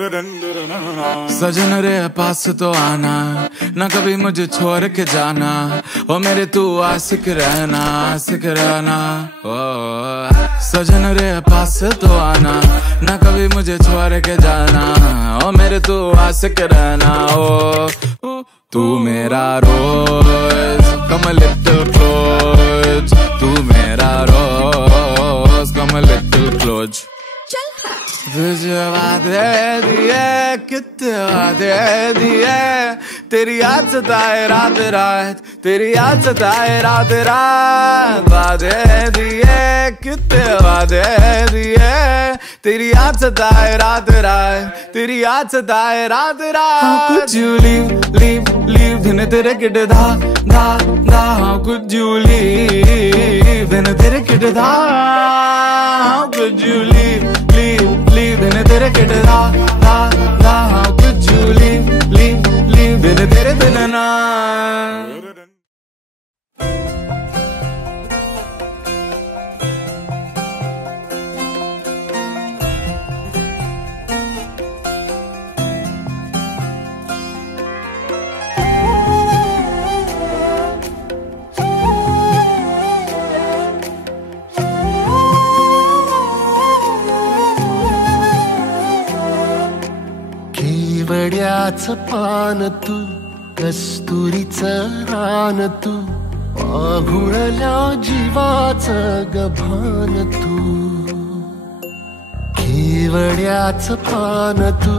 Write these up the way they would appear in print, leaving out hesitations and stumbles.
सजन रे पास तो आना, ना कभी मुझे छोड़ के जाना। ओ मेरे तू आशिक रहना, आशिक रहना। ओ सजन रे पास तो आना, ना कभी मुझे छोड़ के जाना। ओ मेरे तू आशिक रहना। ओ तू मेरा रोज, come a little close। तू मेरा रोज, come a little close। तुझे वादे दिए, कितने वादे दिए, तेरी याद सताए रात रात, तेरी याद सताए रात रात। वादे दिए, कितने वादे दिए, तेरी याद सताए रात रात, तेरी याद सताए रात रात। How could you leave, leave, leave, दिन तेरे किट धा धा धा। How could you leave, दिन तेरे किट धा। How could you leave, leave, leave, दिन तेरे किट धा धा धा। How could you leave, leave, leave, दिन तेरे बिन ना। केवड्याचं पान तू, कस्तुरीचं रान तू, आघुळल्या जीवाचं गभान तू। केवड्याचं पान तू,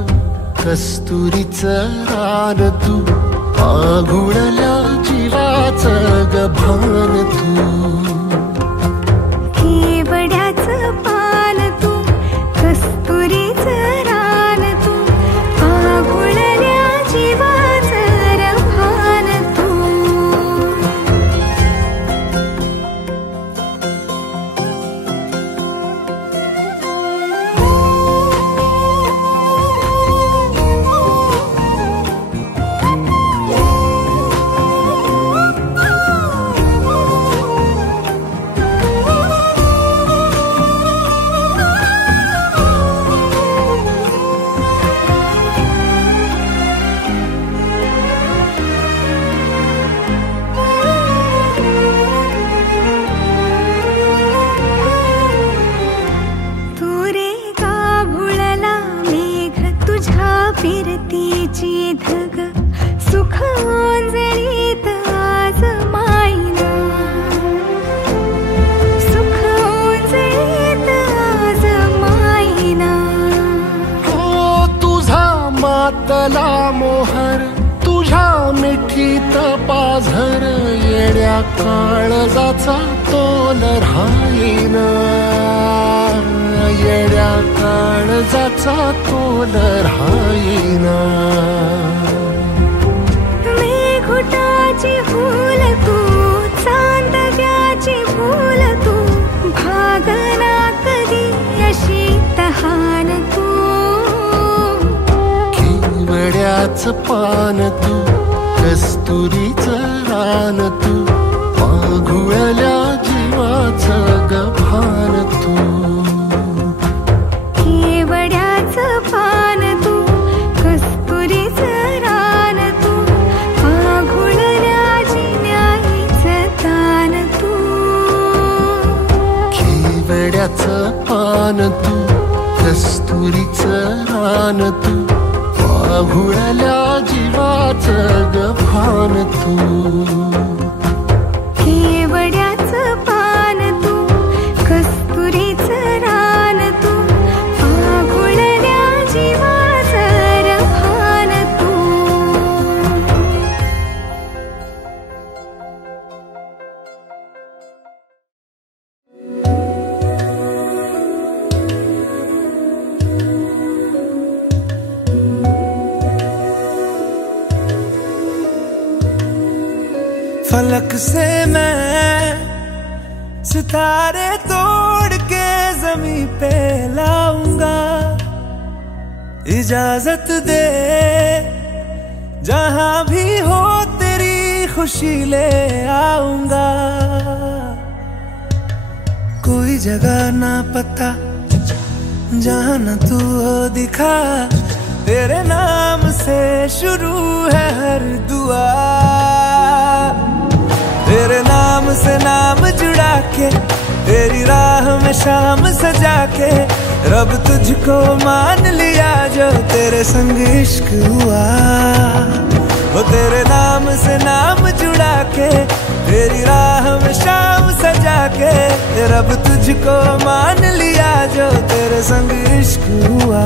कस्तुरीचं रान तू, आघुळल्या जीवाचं गभान तू। केवड्याचं पान तू, कस्तुरीचं रान तू, आघुळल्या जीवाचं रभान तू। फिरतीची धग सुख ओंजळीत आज मायना, सुख ओंजळीत आज मायना। हो तुझा मातला मोहर, तुझ्या मिठीत पाझर, येड्या काळजाचा तोल राहीना, येड्या काळजाचा तोल राहीना। मेघुटाची फूल तू, चांदव्याची फूल तू, भागना कधी अशी तहान तू। केवड्याचं पान तू, कस्तुरीचं रान तू, आघुळल्या जीवाचं गभान तू। केवड्याचं पान तू, कस्तुरीचं रान तू, आघुळल्या जिन्याईचं तान तू। केवड्याचं पान तू, कस्तुरीचं रान तू, आघुळल्या जीवाचं गभान तू। केवड्याचं पान तू, कस्तुरीचं रान तू, आघुळल्या जीवाचं रभान तू। फलक से मैं सितारे तोड़ के जमीन पे लाऊंगा। इजाजत दे जहां भी हो तेरी खुशी ले आऊंगा। कोई जगह ना पता जहां न तू हो दिखा, तेरे नाम से शुरू है हर दुआ। तेरे नाम से नाम जुड़ा के, तेरी राह में शाम सजा के, रब तुझको मान लिया जो तेरे संग इश्क हुआ। वो तेरे नाम से नाम जुड़ा के, तेरी राह में शाम सजा के, रब तुझको मान लिया जो तेरे संग इश्क हुआ।